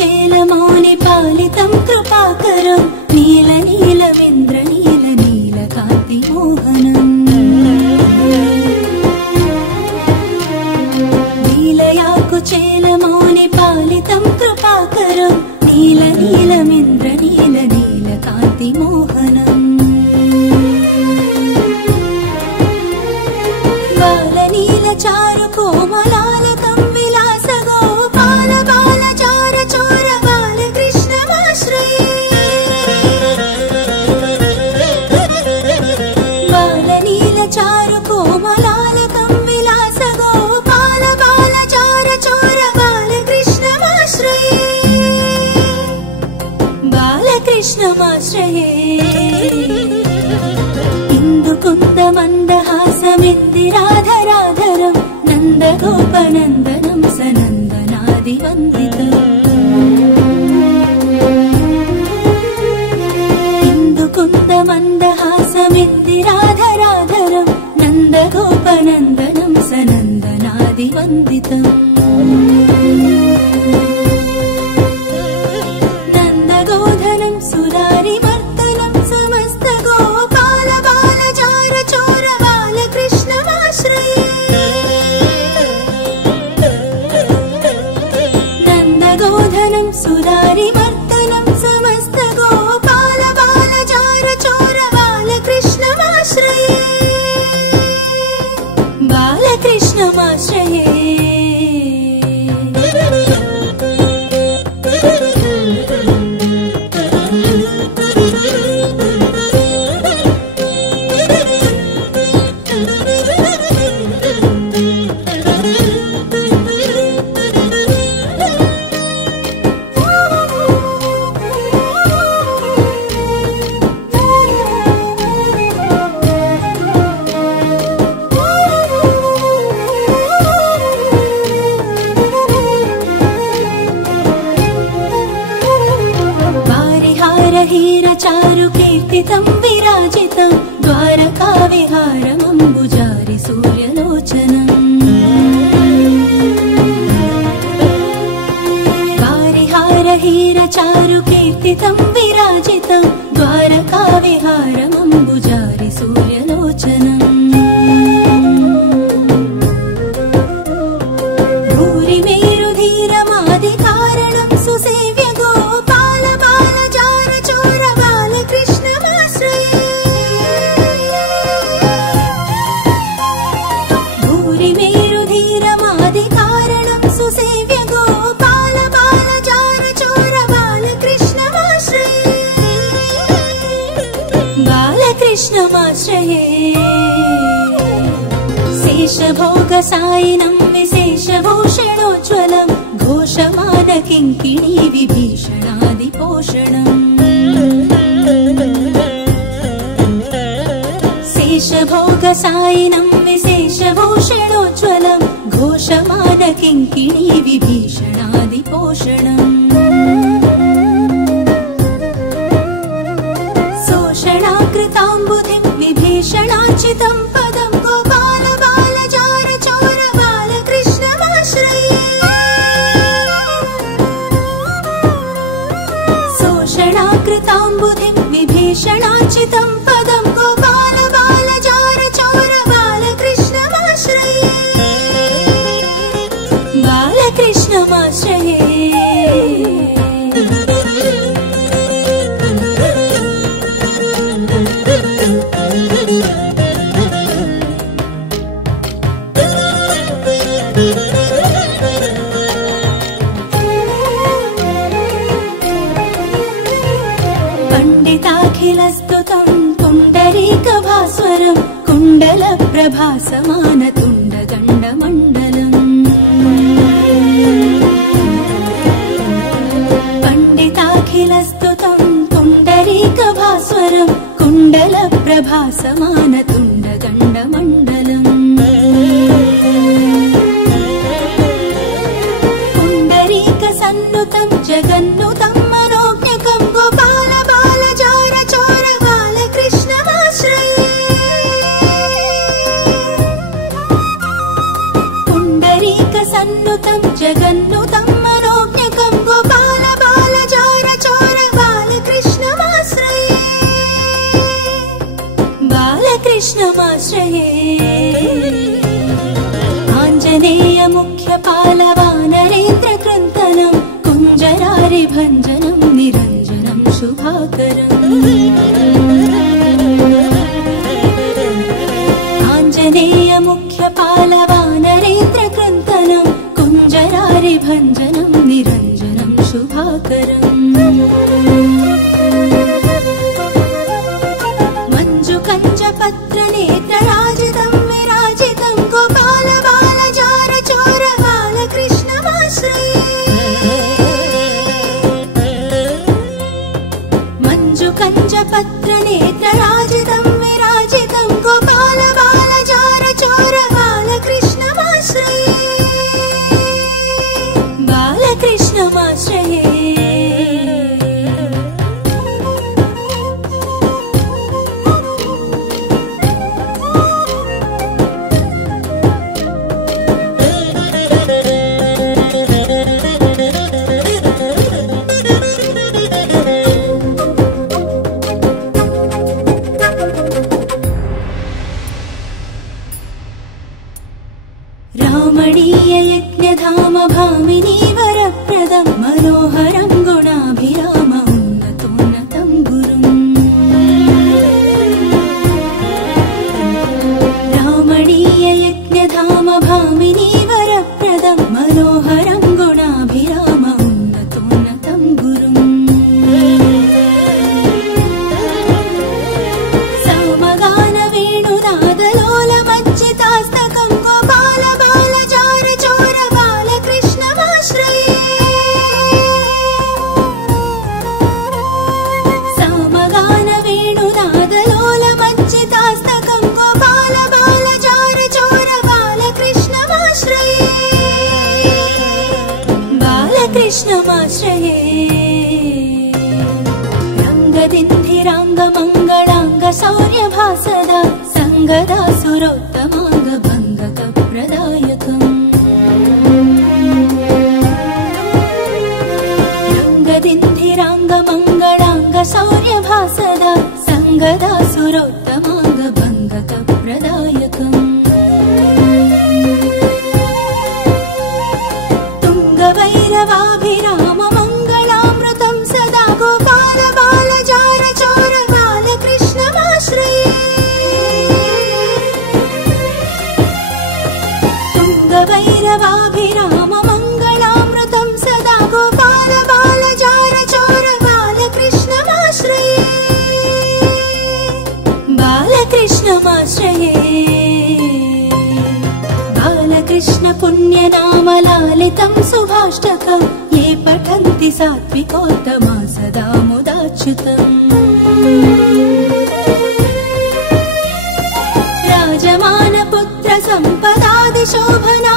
कुचेलमौनि पालितं कृपाकरं नील नीलमिन्द्र नील नीलकान्तिमोहनम् लीलया कुचेलमौनि पालितं कृपाकरं नील नीलमिन्द्र नील नीलकान्तिमोहनम् बालनीलचारु कोमलालकं विलास गोपाल बालचार चोर बालकृष्णमाश्रये बालनीलचारु कोमलालकं विलास गोपाल बालचार चोर बालकृष्णमाश्रये बालकृष्णमाश्रये इन्दुकुन्दमन्दहासमिन्दिराधराधरं नन्दगोपनन्दनं सनन्दनादिवन्दितम् इन्दुकुन्दमन्दहासमिन्दिराधराधरं नन्दगोपनन्दनं सनन्दनादिवन्दितम् नन्दगोधनं सुरारिमर्दनं समस्त गोपाल बालचार चोर बालकृष्णमाश्रये नन्दगोधनं सुरारिमर्दनं समस्त गोपाल बालचार चोर बालकृष्णमाश्रये बालकृष्णमाश्रये हीरचारु कीर्तितं विराजितं द्वारका विहारमम्बुजारि सूर्यलोचनम् वारिहार हीरचारु कीर्तितं विराजितं द्वारका विहारमम्बुजारि सूर्यलोचनम् भूरिमेरुधीरमादिकारणं सुसेव्य गोपाल बालचार चोर बालकृष्णमाश्रये भूरिमेरुधीरमादिकारणं सुसेव्य गोपाल बालचार चोर बालकृष्णमाश्रये बालकृष्णमाश्रये शेषभोगसायिनं विशेषभूषणोज्ज्वलं घोषमानकिङ्किणी विभीषणादिपोषणम् शेषभोगसायिनं विशेषभूषणोज्ज्वलं घोषमानकिङ्किणी विभीषणादिपोषणम् शोषणाकृताम्बुधिं विभीषणार्चितं पदं गोपाल बालचार चोर बालकृष्णमाश्रये शोषणाकृताम्बुधिं विभीषणार्चितं पदं गोपाल बालचार चोर बालकृष्णमाश्रये बालकृष्णमाश्रये पंडिताखिलस्तुतं पुण्डरीकभास्वरं कुण्डलप्रभासमानतुण्डगण्डमण्डलम् पंडिताखिलस्तुतं पुण्डरीकभास्वरं कुण्डलप्रभासमानतुण्डगण्डमण्डलम् पुण्डरीकसन्नुतं जगन्नुतं मनोज्ञकं गोपाल बालचार चोर बालकृष्णमाश्रये पुण्डरीकसन्नुतं जगन्नुतं मनोज्ञकं गोपाल मुख्यपालवानरेन्द्र कृन्तनं कुञ्जरारि भञ्जनं निरञ्जनं शुभाकरम् आञ्जनेय मुख्यपालवानरेन्द्र कृन्तनं कुञ्जरारि भञ्जनं निरञ्जनं शुभाकरम् मञ्जुकञ्जपत्रनेत्रराजितं विराजितं गोपाल बालजार चोर बालकृष्णमाश्रये मञ्जुकञ्जपत्रनेत्रराजितं विराजितं गोपाल बालजार चोर बालकृष्णमाश्रये बालकृष्णमाश्रये रामणीय यज्ञधाम भामिनी वरप्रदं मनोहरं गुणाभिराम उन्नतोन्नतं गुरुम् रामणीय यज्ञधाम भामिनी वरप्रदं मनोहरं गुणाभिराम उन्नतोन्नतं गुरुम् सामगान वेणुनादलोलमज्जितास्तकं गोपाल बालजार चोर बालकृष्णमाश्रये सामगान वेणुनादलोलमज्जितास्तकं गोपाल बालजार चोर बालकृष्णमाश्रये बालकृष्णमाश्रये रङ्गदिन्धिराङ्गमङ्गलाङ्ग शौर्यभासदा सङ्गदा सुरोत्तमाङ्ग भङ्गकप्रदायकम् रङ्गदिन्धिराङ्गमङ्गलाङ्ग शौर्यभासदा सङ्गदा सुरोत्तमाङ्ग भङ्गकप्रदायकम् तुङ्गभैरवाभिराम मङ्गलामृतं सदा गोपाल बालजार चोर बालकृष्णमाश्रये तुङ्गभैरवाभिराम मङ्गलामृतं सदा गोपाल बालजार चोर बालकृष्णमाश्रये बालकृष्णमाश्रये बालकृष्ण पुण्यनाम लालितं सुभाष्टकं ये पठन्ति सात्विकोत्तमा सदा मुदाच्युतम् राजमानपुत्र सम्पदादिशोभना